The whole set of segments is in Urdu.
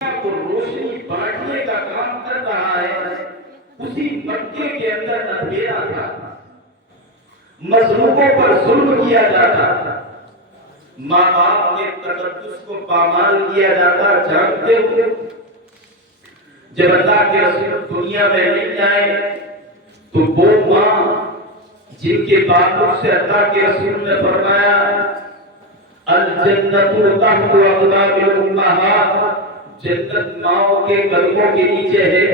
کو روشنی بانٹنے کا کام کر رہا ہے، اسی مکے کے اندر اندھیرا تھا، مظلوموں پر ظلم کیا جاتا، ماں باپ کے تقدس کو پامال کیا جاتا، جانتے ہو جب اللہ کے رسول دنیا میں نہیں آئے تو وہ ماں جن کے تعلق سے اللہ کے رسول نے فرمایا الجنت تحت اقدام الامہات، جنت ماں کے قدموں کے نیچے ہے۔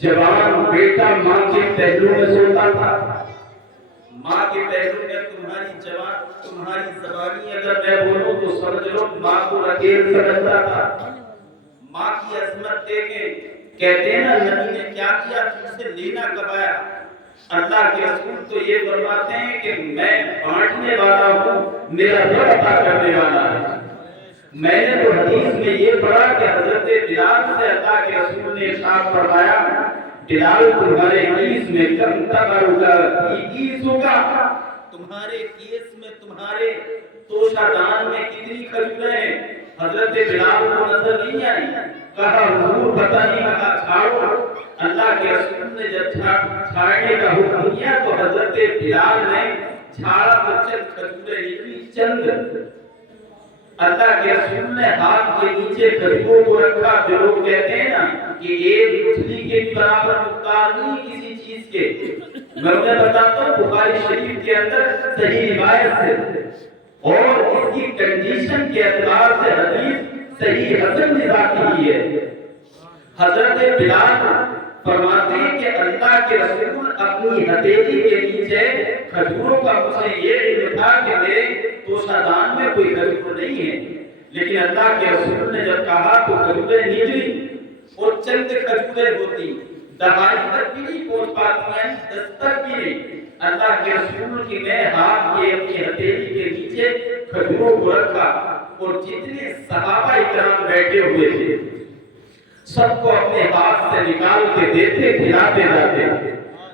جوان بیٹا ماں کے پہلو میں سوتا تھا، ماں کے پہلو میں تمہاری زبانی اگر میں بولوں تو سمجھ لو ماں کو اکیل سمجھتا تھا۔ ماں کی عظمت دیکھیں، کہتے ہیں نا نبی نے کیا کیا، تم سے لینا کب آیا؟ اللہ کے رسول تو یہ فرماتے ہیں کہ میں بانٹنے والا ہوں، میرا رب عطا کرنے والا ہے۔ میں نے تو حدیث میں یہ پڑھا کہ حضرت بلال سے اللہ کے رسول نے ارشاد فرمایا بلال تمہارے کیس میں کم تبرکہ کیس ہوگا، تمہارے کیس میں تمہارے توشہ دان میں کتنی کھجوریں ہیں؟ حضرت بلال کو نظر نہیں آئی، کہا حضور پتہ نہیں، کہا چھاڑو۔ اللہ کے رسول نے جب چھاڑنے کا حکم دیا تو حضرت بلال نے چھاڑا تو چند کھجوریں نکلی، چند۔ اللہ کے رسول نے ہاتھ کے نیچے کھجوروں کو رکھا، جو لوگ کہتے ہیں نا کہ ایک گٹھلی کے برابر مقدار نہیں کسی چیز کے، میں انہیں بتاتا ہوں بخاری شریف کے اندر صحیح روایت سے اور اس کی کنڈیشن کے اعتبار سے حدیث صحیح حسن نظام کی ہے۔ حضرت بلال فرماتے ہیں کہ اللہ کے رسول اپنی ہتھیلی کے نیچے کھجوروں کا مجھے یہ علم تھا کہ میرے توشہ دان میں کوئی کھجور نہیں ہے، لیکن اللہ کے رسول نے جب کہا تو کھجوریں نکلی اور چند کھجوریں ہوتی، دہائی تک بھی نہیں پہنچ پاتی ہیں، 10 تک بھی نہیں۔ اللہ کے رسول کی میں ہاتھ کے اپنی ہتھیلی کے نیچے کھجوروں کو رکھا اور جتنے صحابہ اکرام بیٹھے ہوئے تھے سب کو اپنے ہاتھ سے نکال کے دیتے، کھلاتے جاتے۔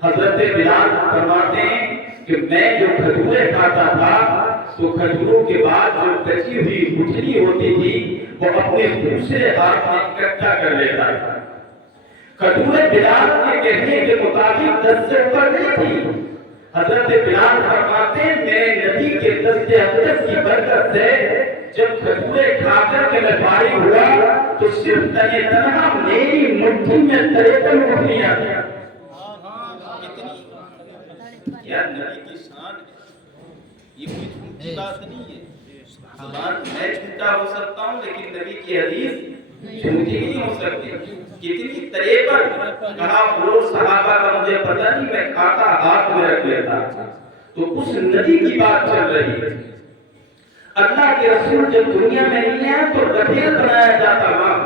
حضرت بلال فرماتے ہیں کہ میں جو کھجوریں کھاتا تھا تو کھجوروں کے بعد جو بچی ہوئی گٹھلی ہوتی تھی وہ اپنے دوسرے ہاتھ میں اکٹھا کر لیتا تھا۔ کھجوریں بلال کے کہنے کے مطابق 10 سے اوپر نہیں تھی۔ حضرت بلال فرماتے ہیں میرے نبی کے دست اقدس کی برکت سے جب کھجوریں کھا کر کے میں فارغ ہوا تو صرف تنہا میری مٹھی میں 53 گٹھلیاں تھیں۔ یار نبی کی شان ہے، یہ کوئی جھوٹی بات نہیں ہے۔ زبان میں جھوٹا ہو سکتا ہوں لیکن نبی کی حدیث جھوٹی نہیں ہو سکتی۔ کتنی 53 کہا وہ صحابہ کا مجھے پتہ نہیں، میں کھاتا ہاتھ میں رکھ لیتا۔ تو اس نبی کی بات چل رہی ہے۔ اللہ کے رسول جب دنیا میں نہیں آیا تو رفیق بنایا جاتا ماں،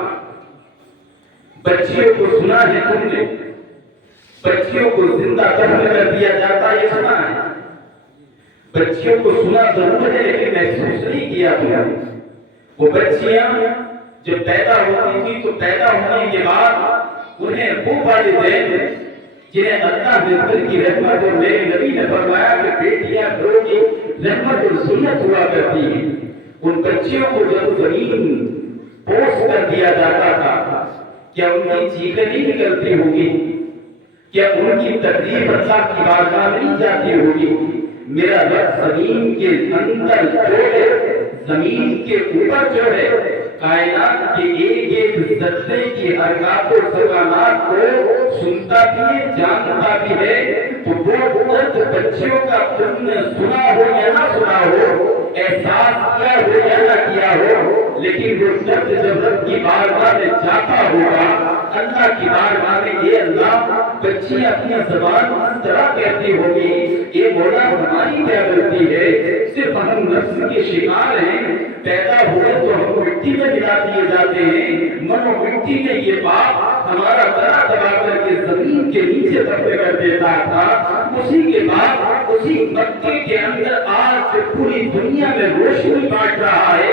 بچیوں کو سنا ہے تم نے، بچیوں کو زندہ دفن کر دیا جاتا یہ سنا ہے، بچیوں کو سنا ضرور ہے لیکن محسوس نہیں کیا تم نے۔ وہ بچیاں جب پیدا ہوتی تھی تو پیدا ہونے کے بعد انہیں وہ والدین جنہیں اللہ نے دل کی رحمت اور میرے نبی نے فرمایا کہ بیٹیاں گھروں کی رحمت اور سنت ہوا کرتی ہیں، ان بچیوں کو جب زمین پوس کر دیا جاتا تھا کیا ان کی چیخیں نہیں نکلتی ہوگی؟ کیا ان کی تکلیف اللہ کی بارگاہ نہیں جاتی ہوگی؟ میرا رب زمین کے اندر جو ہے، زمین کے اوپر جو ہے، کائنات کے ایک ایک ذرے کی حرکات و سکنات کو سنتا بھی ہے، جانتا بھی ہے۔ تو وہ درد بچیوں کا تم نے سنا ہو یا نہ سنا ہو، احساس کیا ہو یا نہ کیا ہو، لیکن وہ درد جب رب کی بارگاہ میں جاتا ہوگا، اللہ کی بارگاہ میں یہ اللہ بچی اپنی زبان اس طرح کہتی ہوگی یہ مولا ہماری کیا غلطی ہے، صرف ہم نفس کے شکار ہیں، پیدا ہوئے تو ہم مٹی میں ملا دیے جاتے ہیں، من و مٹی میں یہ باپ ہمارا گلا دبا کر کے زمین کے نیچے دفن کر دیتا تھا۔ اسی کے بعد اسی مکے کے اندر آج پوری دنیا میں روشنی بانٹ رہا ہے،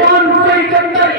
571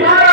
12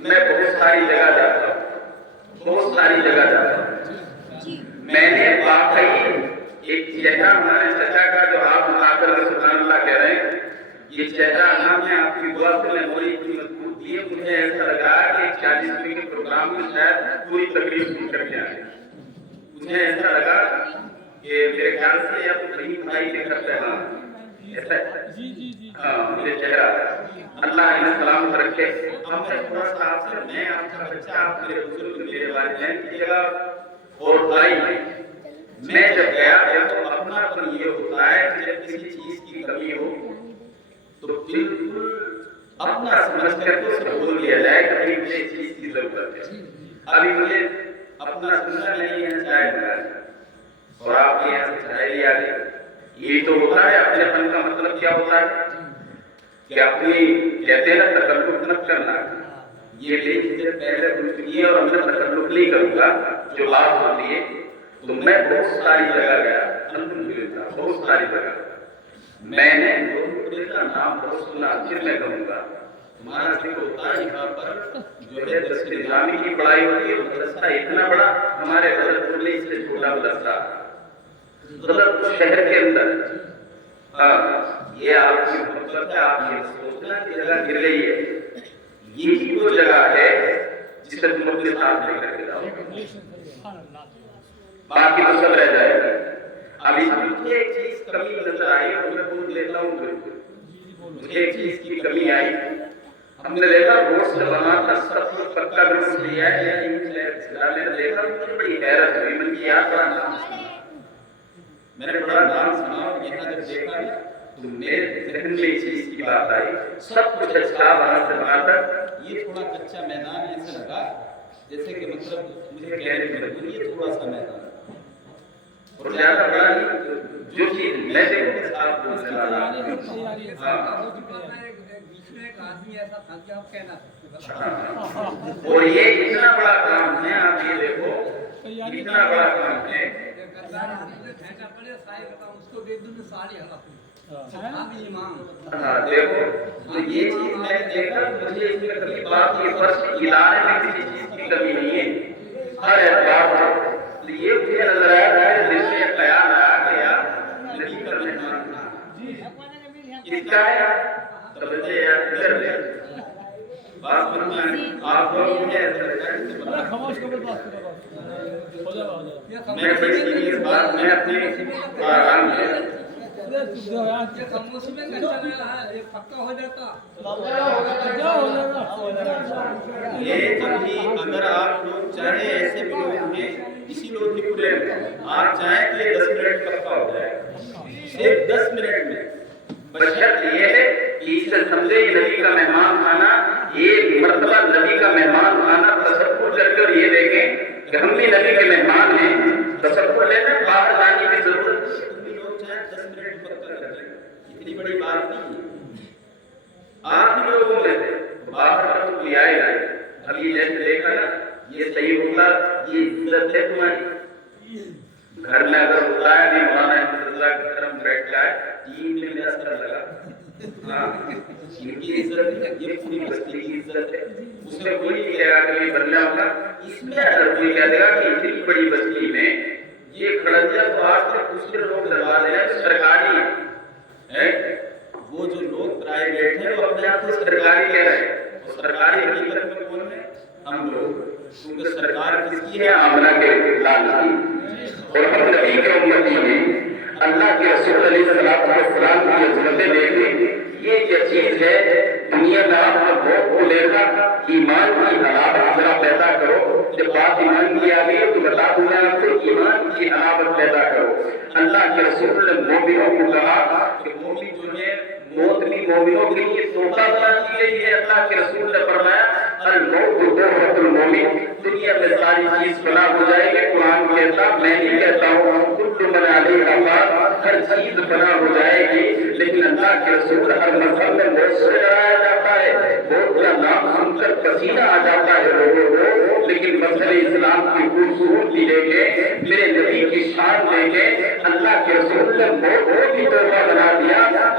میں بہت ساری جگہ جاتا ہوں، بہت ساری جگہ جاتا ہوں، میں نے واقعی ایک چہرہ ہمارے چچا کا جو آپ ملا کر سبحان اللہ کہہ رہے ہیں، یہ چہرہ اللہ میں آپ کی دعا سے میموری اتنی مضبوط دی ہے، مجھے ایسا لگا کہ 40ویں کے پروگرام میں شاید پوری تقریب سن کر کے آئے، مجھے ایسا لگا کہ میرے خیال سے یا تو بھائی بھائی کے گھر پہ ایسا ہاں مجھے چہرہ اللہ انہیں سلامت رکھے۔ اب میں تھوڑا سا آپ سے، میں آپ کا بچہ، آپ میرے بزرگ، میرے والدین کی جگہ اور بھائی، میں جب گیا تو اپنا پن یہ ہوتا ہے کہ جب کسی چیز کی کمی ہو تو بالکل اپنا سمجھ کر کے اسے بول دیا جائے کہ مجھے اس چیز کی ضرورت ہے۔ ابھی مجھے اپنا سننا نہیں ہے، چائے بنا اور آپ کے یہاں سے چائے لے آ گئے، یہ تو ہوتا ہے اپنے پن کا مطلب کیا ہوتا ہے کہ اپنی کہتے ہیں نا تکلف نہ کرنا، یہ میری چیزیں پہلے ہو چکی ہے اور میں تکلف نہیں کروں گا، جو بات ہوتی ہے تو میں بہت ساری جگہ گیا، الحمدللہ بہت ساری جگہ میں نے لوگوں کا نام بہت سنا، پھر میں کہوں گا تمہارا ذکر ہوتا ہے یہاں پر جو ہے درس نظامی کی پڑھائی ہوتی ہے، مدرسہ اتنا بڑا، ہمارے غلط بولنے اس سے چھوٹا مدرسہ غلط شہر کے اندر، یہ آپ کی محبت ہے، آپ یہ سوچنا کہ جگہ گر گئی ہے، یہی وہ جگہ ہے جسے تم اپنے ساتھ لے کر کے جاؤ، باقی تو سب رہ جائے گا۔ ابھی مجھے ایک چیز کمی نظر آئی اور میں بول دیتا ہوں، مجھے ایک چیز کی کمی آئی، ہم نے دیکھا روڈ سے بنا تھا، سب کچھ پکا روڈ دیا ہے، میں نے دیکھا مجھے بڑی حیرت ہوئی، میں نے کہا یار بڑا نام سنا، میں نے بڑا نام سنا اور یہاں جب دیکھا تو میرے ذہن میں اس چیز کی بات آئی، سب کچھ اچھا بنا سے بنا کر یہ تھوڑا کچا میدان ایسا لگا جیسے کہ مطلب مجھے کہنے میں لگی یہ تھوڑا سا میدان اور زیادہ بڑا نہیں، جو چیز میں دیکھوں کے ساتھ بولنے والا اور یہ اتنا بڑا کام ہے، آپ یہ دیکھو اتنا بڑا کام ہے، دیکھو تو یہ چیز میں نے دیکھا، مجھے اس میں کبھی بات یہ فرض ادارے میں کسی چیز کی کمی نہیں ہے، ہر اعتبار تو یہ مجھے نظر آیا ہے، دل میں خیال آیا کہ یار نبی کا مہمان اس کا ہے توجہ یاد کر لیں، بات سننا آپ لوگ مجھے ایسا لگتا ہے میں بڑی سیریس بات میں اپنے آرام میں یہ کبھی اگر آپ لوگ چاہیں ایسے بھی لوگ ہیں اسی لوگ کی پورے آپ چاہیں کہ 10 منٹ پکا ہو جائے، صرف 10 منٹ میں، بشرط یہ ہے کہ اس سے سمجھے نبی کا مہمان آنا، یہ مرتبہ نبی کا مہمان آنا تصور کر کر یہ دیکھیں کہ ہم بھی نبی کے مہمان ہیں، تصور لینا باہر جانے کی ضرورت ہے، تم بھی لوگ چاہیں 10 منٹ پکا کر دیں، اتنی بڑی بات نہیں ہے، آپ ہی لوگوں میں سے باہر پر کوئی آئے گا، اب یہ جیسے دیکھا نا یہ صحیح ہوتا، یہ عزت ہے تمہاری، گھر میں اگر ہوتا ہے بھی مولانا اللہ کی طرف بیٹھ جائے، تین میں اثر لگا، ان کی عزت ہے، یہ پوری بستی کی عزت ہے، اس میں کوئی نہیں کہے گا کہ یہ بن جاؤں گا، اس میں اگر کوئی کہہ دے گا کہ اتنی بڑی بستی میں یہ کھڑنجا تو آج تک دوسرے لوگ دلوا دے ہیں، سرکاری ہے، وہ جو لوگ پرائیویٹ ہیں وہ اپنے آپ کو سرکاری کہہ رہے ہیں، اور سرکاری حقیقت میں کون ہے؟ ہم لوگ، کیونکہ سرکار کس کی ہے؟ آمنہ کے لال کی، اور ہم نبی کے امتی ہیں، اللہ کے رسول علیہ السلام کی عظمتیں دیکھیں، یہ کیا چیز ہے دنیا میں آپ کا بہت کو لے کر ایمان کی حلاوت ذرا پیدا کرو، جب بات ایمان کی آ گئی تو بتا دوں میں آپ کو ایمان کی حلاوت پیدا کرو، اللہ کے رسول نے مومنوں کو کہا کہ مومن جو ہے موت بھی مومنوں کے لیے تحفہ بنا دی گئی ہے، اللہ کے رسول نے فرمایا الموت تحفۃ المومن، دنیا میں ساری چیز فنا ہو جائے گی، قرآن کہتا میں نہیں کہتا ہوں کل من علیہا فان، ہر چیز فنا ہو جائے گی، لیکن اللہ کے رسول ہر مذہب میں موت سے ڈرایا جاتا ہے، موت کا نام سن کر پسینہ آ جاتا ہے لوگوں کو، لیکن مذہب اسلام کی خوبصورتی دیکھیں، میرے نبی کی شان دیکھیں، اللہ کے رسول نے موت کو بھی تحفہ بنا دیا،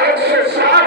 160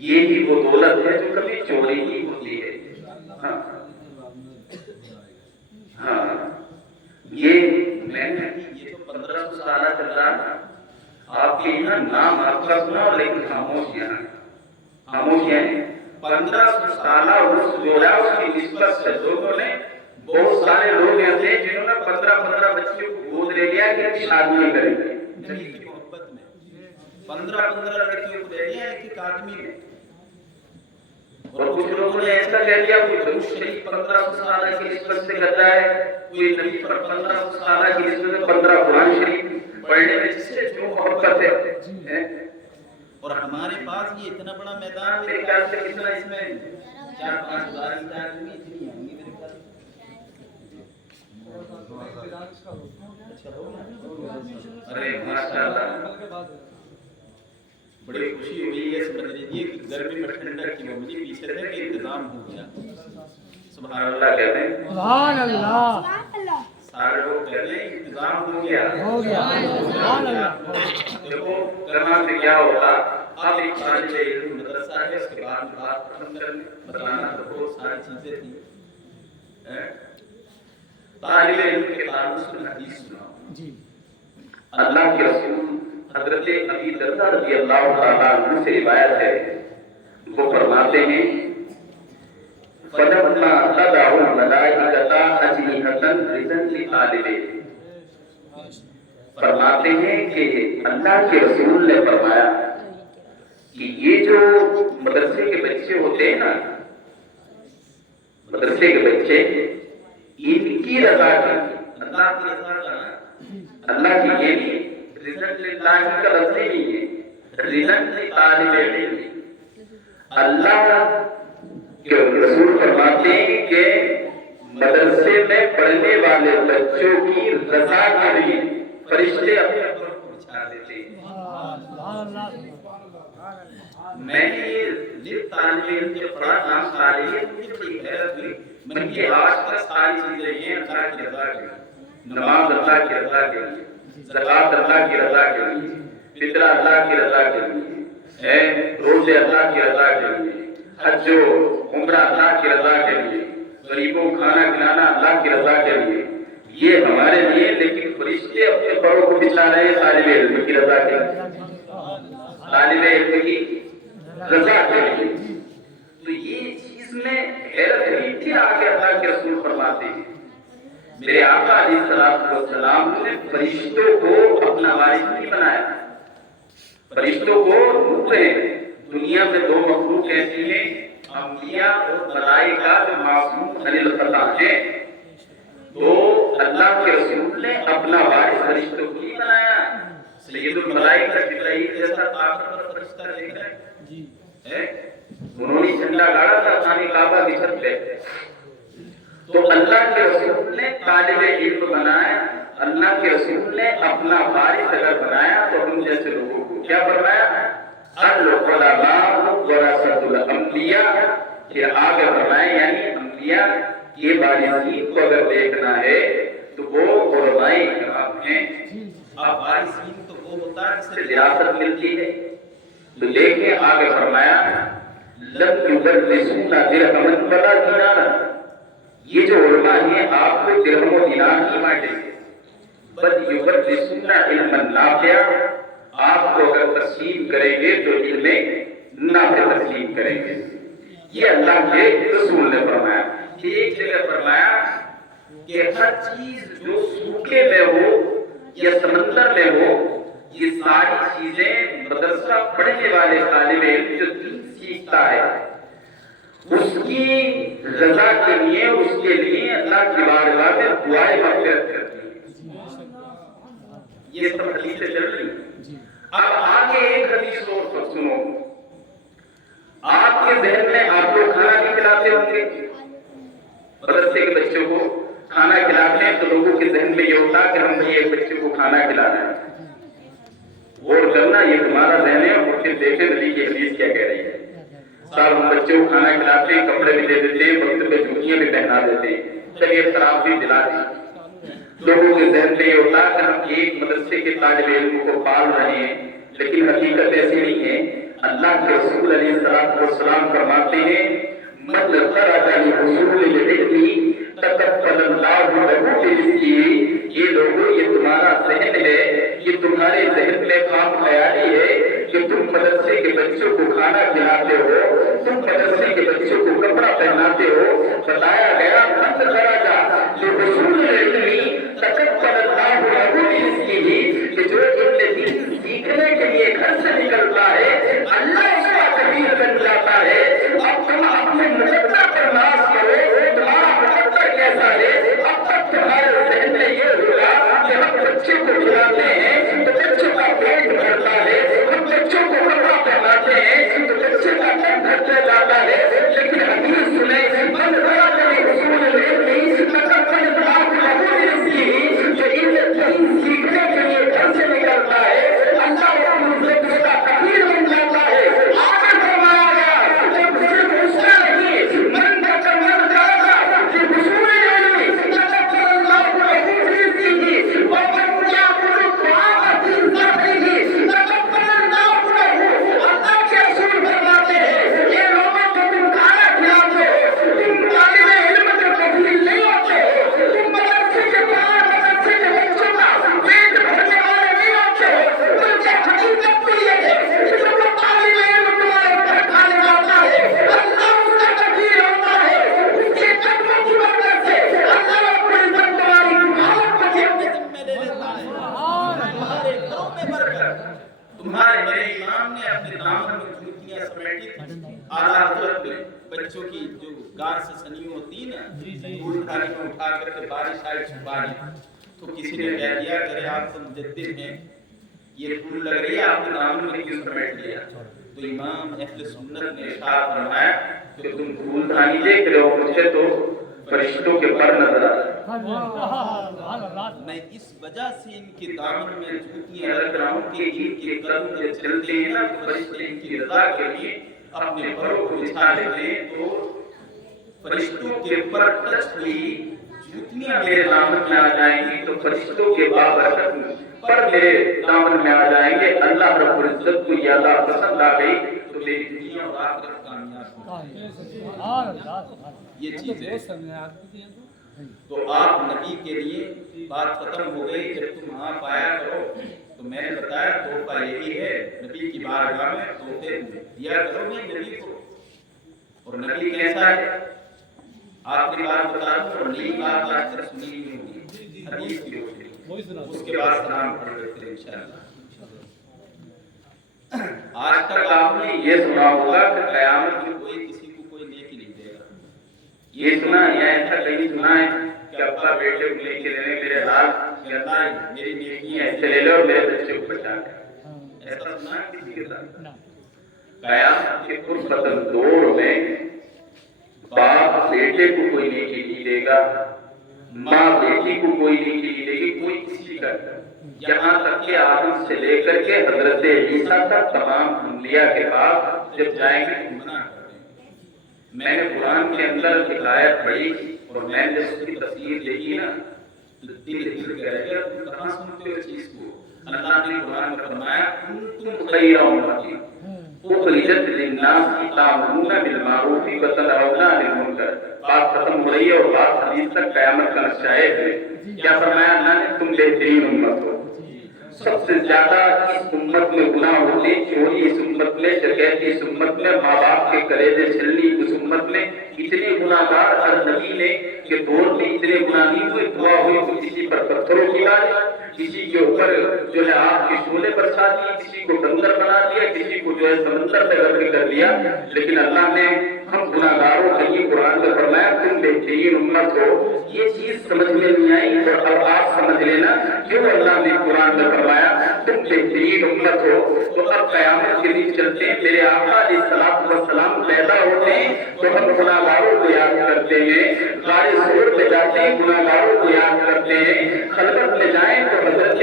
یہی وہ دولت ہے جو کبھی چوری نہیں ہوتی ہے. ہاں ہاں یہ میں نے یہ تو 1500 سالہ چل رہا ہے. آپ کے یہاں نام آپ کا سنا لیکن خاموشیاں ہیں. خاموشیاں ہیں. 1500 سالہ عرص جو ہے اس کی نسبت سے لوگوں نے بہت سارے لوگ ایسے ہیں جنہوں نے 15 بچوں کو گود لے لیا کہ شادی نہیں کریں گے. نبی کی محبت میں 15 لڑکیوں کو دے دیا ایک آدمی نے. اور کچھ لوگوں نے ایسا کہہ دیا کوئی درود شریف 1500 سالہ کی نسبت سے کرتا ہے, کوئی نبی پر 1500 سالہ کی نسبت سے 15 قرآن شریف پڑھنے میں جس سے جو محبت ہے. اور ہمارے پاس یہ اتنا بڑا میدان میرے خیال سے کتنا اس میں 4-5 ہزار آدمی اتنی ہوں گی میرے خیال. ارے ماشاءاللہ بڑی خوشی ہوئی یہ سمجھ لیجیے کہ گرمی میں ٹھنڈک کی وہ مجھے پیچھے تھے کہ انتظام ہو گیا. سبحان اللہ کہتے ہیں. سبحان اللہ. سارے لوگ کہتے ہیں انتظام ہو گیا. سبحان اللہ. دیکھو کرنا سے کیا ہوگا. اب ایک طالب علم مدرسہ ہے, اس کے بعد بات ختم کرنے بتانا تو بہت ساری چیزیں تھیں. طالب علم کے تعلق سے حدیث سناؤ. جی. اللہ کے رسول حضرت ابی دردہ رضی اللہ تعالیٰ عنہ سے روایت ہے, وہ فرماتے ہیں فَلَمَّا تَدَعُ الْمَلَائِكَةَ أَجْنِحَةً رِّزًا لِّطَالِبِهِ. فرماتے ہیں کہ اللہ کے رسول نے فرمایا کہ یہ جو مدرسے کے بچے ہوتے ہیں نا, مدرسے کے بچے, ان کی رضا کی, اللہ کی رضا کا نا, اللہ کی یہ نہیں رزق للہ کا لفظ نہیں ہے, رزق لطالب علم. اللہ کے رسول فرماتے ہیں کہ مدرسے میں پڑھنے والے بچوں کی رضا کے لیے فرشتے اپنے اوپر پہنچا دیتے ہیں. میں نے یہ طالب علم کے پڑھا نام طالب علم, مجھے بڑی حیرت ہوئی. میں نے آج تک ساری چیزیں یہ اللہ کی رضا کے لیے, نماز اللہ کی رضا کے لیے, زکات اللہ کی رضا کے لیے, فطرہ اللہ کی رضا کے لیے, روزے اللہ کی رضا کے لیے, حج و عمرہ اللہ کی رضا کے لیے, غریبوں کو کھانا کھلانا اللہ کی رضا کے لیے, یہ ہمارے لیے. لیکن فرشتے اپنے پروں کو بچھا رہے ہیں طالب علم کی رضا کے لیے, طالب علم کی رضا کے لیے. تو یہ چیز میں حیرت ہوئی تھی. آگے اللہ کے رسول فرماتے ہیں میرے آقا علیہ السلام نے فرشتوں کو اپنا وارث نہیں بنایا. فرشتوں کو نور ہے. دنیا میں دو مخلوق ایسی ہیں, انبیاء اور ملائکہ جو معصوم عن الخطا ہیں. تو اللہ کے رسول نے اپنا وارث فرشتوں کو نہیں بنایا. سید الملائکہ جبرائیل جیسا طاقتور فرشتہ دیکھ رہے ہیں, انہوں نے جھنڈا گاڑا تھا خانہ کعبہ کی چھت پہ. تو اللہ کے رسول نے طالب علم بنایا, اللہ کے رسول نے اپنا وارث اگر بنایا تو ہم جیسے لوگوں کو کیا فرمایا, العلماء ورثۃ الانبیاء. پھر آگے فرمایا یعنی انبیاء کے وارثین کو اگر دیکھنا ہے تو وہ علماء کرام ہیں. اب وارثین تو وہ ہوتا ہے سے وراثت ملتی ہے. تو دیکھیں آگے فرمایا لم یبرسون درہما ولا دینارا. یہ جو علماء ہیں آپ کو درہم و دینار نہیں بانٹیں گے, بل یبرسون علما نافعا. آپ کو اگر تسلیم کریں گے تو علم نافع تسلیم کریں گے. یہ اللہ کے رسول نے فرمایا. ایک جگہ فرمایا کہ ہر چیز جو سوکھے میں ہو یا سمندر میں ہو, یہ ساری چیزیں مدرسہ پڑھنے والے طالب علم جو دین سیکھتا ہے اس کی رضا کے لیے, اس کے لیے اللہ کی بارگاہ میں دعائیں مغفرت کرتی ہیں. یہ سب حدیثیں چل رہی ہیں. اب آگے ایک حدیث اور سنو. آپ کے ذہن میں آپ لوگ کھانا بھی کھلاتے ہوں گے, مدرسے کے بچوں کو کھانا کھلاتے ہیں تو لوگوں کے ذہن میں یہ ہوتا ہے کہ ہم یہ بچوں کو کھانا کھلانا ہے. غور کرنا یہ تمہارا ذہن ہے, اور پھر دیکھیں نبی کی حدیث کیا کہہ رہی ہے. صاحب ہم بچوں کو کھانا کھلاتے ہیں, کپڑے بھی دے دیتے ہیں, وقت پہ جوتیاں بھی پہنا دیتے ہیں, طبیعت خراب بھی دلا دی. لوگوں کے ذہن میں یہ ہوتا ہے کہ ہم ایک مدرسے کے طالب علم کو پال رہے ہیں, لیکن حقیقت ایسی نہیں ہے. اللہ کے رسول علیہ السلام فرماتے ہیں من خرج لحصول العلم تکفل اللہ لہ برزقہ. یہ لوگوں یہ تمہارا ذہن ہے، یہ تمہارے ذہن میں خام خیالی ہے کہ تم مدرسے کے بچوں کو کھانا کھلاتے ہو، تم مدرسے کے بچوں کو کپڑا پہناتے ہو. بتایا گیا من خرج لحصول العلم تکفل اللہ لہ برزقہ کہ جو علم دین سیکھنے کے لیے گھر سے نکلتا ہے اللہ اس کا کبیر بن جاتا ہے. اب تم اپنے مقدر پر ناز کرو، تمہارا مقدر کیسا ہے؟ اب تک تمہارے ذہن میں یہ ہوگا کہ ہم بچے کو کھلاتے ہیں تو بچوں کا پیٹ بھرتا ہے، ہم بچوں کو کپڑا پہناتے ہیں تو بچے کا پیٹ بھرتا جاتا ہے. لیکن حدیث سنیں من خرج لحصول العلم تکفل اللہ لہ برزقہ، جو علم دین سیکھنے کے لیے گھر سے نکلتا ہے اللہ اس کا کبیر بن جاتا ہے. آگے فرمایا گیا کہ صرف اس کا نہیں، من خرج لحصول العلم تکفل اللہ لہ برزقہ ومن یأکل الطعام فی ذاتہ تکفل اللہ لہ. اللہ کے رسول فرماتے ہیں یہ لوگوں کو تم کھانا کھلاتے ہو، تم طالب علم کے کفیل نہیں ہوتے ہو، تم مدرسے کے مدرسے کے بچوں کا پیٹ بھرنے والے نہیں ہوتے ہو، بلکہ حقیقت تو یہ ہے کہ جو طالب علم تمہارے گھر کھانے والا ہے اللہ اس کا کفیل ہوتا ہے. اس کے قدموں کی برکت سے اللہ رب العزت تمہاری حالت کو ذمہ لے لیتا ہے. تمہارے گھروں میں برکت. تمہارے میرے امام نے اپنے دامن میں جوتیاں سمیٹی تھی اعلیٰ حضرت میں بچوں کی جو گار سے سنی ہوتی نا دھول دھاڑی میں اٹھا کر کے بارش آئی چھپا دی. تو کسی نے کہہ دیا کہ آپ تو مجدد ہیں، یہ دھول لگ رہی ہے آپ کے دامن میں کیوں سمیٹ لیا؟ تو امام اہل سنت نے ارشاد فرمایا کہ تم دھول دھاڑی دیکھ رہے ہو، مجھے تو فرشتوں کے پر نظر آ رہا ہے. میں اس وجہ سے ان کے دامن میں جوتیاں رکھ رہا ہوں کہ ان کے قدم جب چلتے ہیں نا تو فرشتے ان کی رضا کے لیے اپنے پروں کو بچھا لیتے ہیں. تو فرشتوں کے پر ٹچ ہوئی جوتیاں میرے دامن میں آ جائیں گی تو فرشتوں کے بابرکت پر میرے دامن میں آ جائیں گے. اللہ رب العزت کو یہ اللہ پسند آ گئی تو میری دنیا اور آخرت کامیاب ہو گئی. یہ چیز ہے. تو آپ نبی کے لیے بات ختم ہو گئی. جب تم آپ آیا کرو تو میں نے بتایا تحفہ یہی ہے نبی کی بارگاہ میں تحفے دیا کرو گے نبی کو. اور نبی کیسا ہے آخری بات بتا دوں اور نئی بات آج تک سنی نہیں ہوگی حدیث کی روشنی. اس کے بعد سلام پڑھ لیتے ہیں انشاءاللہ. آج تک آپ نے یہ سنا ہوگا کہ قیامت میں کوئی کسی کو کوئی نیکی نہیں دے گا. یہ سنا یا ایسا کہیں سنا ہے کہ ابا بیٹے کو لے کے لینے میرے ہاتھ کہ اللہ میری نیکی ہے ایسے لے لو اور میرے بچے کو بچا کر؟ ایسا سنا ہے کسی کے ساتھ؟ قیامت کے پرفتن دور میں باپ بیٹے کو کوئی نیکی نہیں دے گا، ماں بیٹی کو کوئی نیکی نہیں دے گی، کوئی کسی کا. یہاں تک کہ آدم سے لے کر کے حضرت عیسیٰ تک تمام انبیاء کے بعد جب جائیں گے تو منع کر دیں گے. میں نے قرآن کے اندر ایک آیت پڑھی اور میں نے اس کی تفسیر دیکھی نا تو دل کہہ گیا تم کہاں سنتے ہو اس چیز کو؟ اللہ نے قرآن میں فرمایا کنتم خیر امتی اخرجت للناس تأمرون بالمعروف وتنهون عن المنکر. بات ختم ہو رہی ہے اور بات حدیث تک قیامت کا نقشہ ہے. کیا فرمایا اللہ نے؟ تم بہترین امت ہو. سب سے زیادہ اس امت میں گناہ ہوتے چوری اس امت میں، ڈکیتی اس امت میں، ماں باپ کے کلیجے چھلنی اس امت میں. اتنے گناہ گار ہر نبی نے کہ دور میں اتنے گناہ نہیں ہوئے. دعا ہوئی تو کسی پر پتھروں کی بارش، کسی کے اوپر جو ہے آگ کے شعلے برسا دیے، کسی کو ڈنگر بنا دیا، کسی کو جو ہے سمندر میں غرق کر دیا. لیکن اللہ نے ہم گناہ گاروں کے لیے قرآن میں فرمایا تم بہترین امت ہو. یہ چیز سمجھ میں نہیں آئی اور اب آپ سمجھ لینا کیوں اللہ نے قرآن میں فرمایا تم بہترین امت ہو. تو اب قیامت کے دن چلتے ہیں. میرے آقا علیہ الصلوۃ والسلام پیدا ہوتے ہیں تو ہم گناہ گاروں کو یاد کرتے ہیں. غار ثور پہ جاتے ہیں گناہ گاروں کو یاد کرتے ہیں. خلوت میں جائیں تو حضرت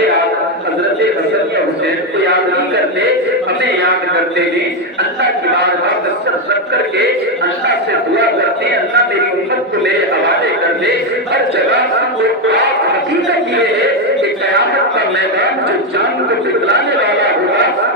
حسن یا حسین کو یاد نہیں کرتے، ہمیں یاد کرتے ہیں. اللہ کی بارگاہ میں سر رکھ کر کے اللہ سے دعا کرتے ہیں اللہ میری امت کو میرے حوالے کر دے. ہر جگہ وہ آپ حقیقت یہ ہے کہ قیامت کا میدان جو جان کو پگلانے والا ہوگا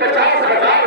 50,000